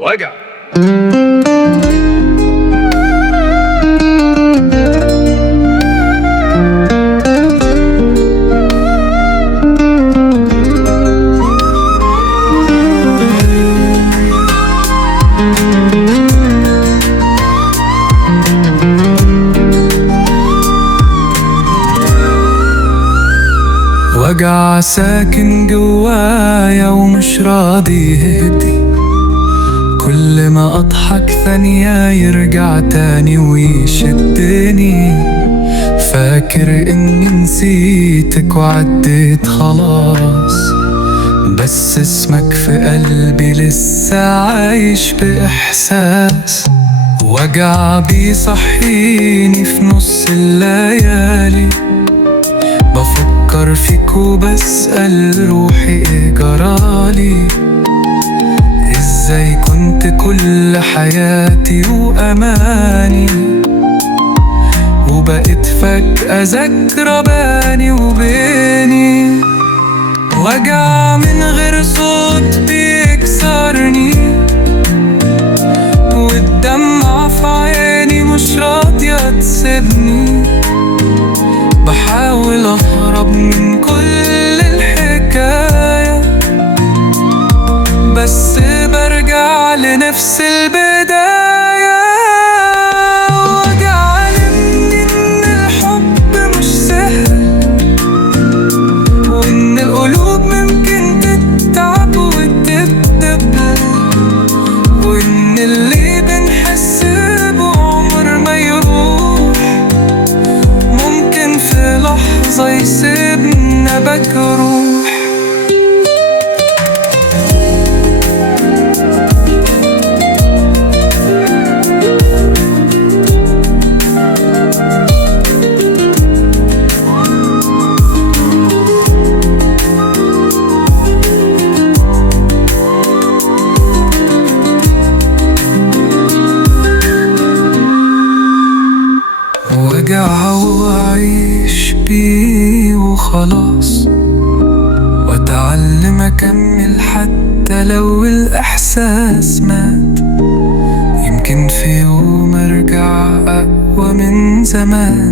وجع. وجع ساكن جوايا ومش راضي يهدي، كل ما اضحك ثانية يرجع تاني ويشدني. فاكر اني نسيتك وعديت خلاص، بس اسمك في قلبي لسه عايش بإحساس. وجع بيصحيني في نص الليالي، بفكر فيك وبسأل روحي ايه جرالي. ازاي كنت كل حياتي وأماني، وبقيت فجأة ذكرى بيني وبيني. وجع من غير صوت بيكسرني، والدمعة في عيني مش راضية تسيبني. بحاول أهرب من كل الحكاية، بس برجع لنفس البداية. وجع علمني إن الحب مش سهل، وإن القلوب ممكن تتعب وتكدب، وإن اللي بنحس بعمر ما يروح ممكن في لحظة يسيبنا بجروح. وجع وأعيش بيه وخلاص، وأتعلم أكمل حتى لو الإحساس مات. يمكن في يوم أرجع أقوى من زمان.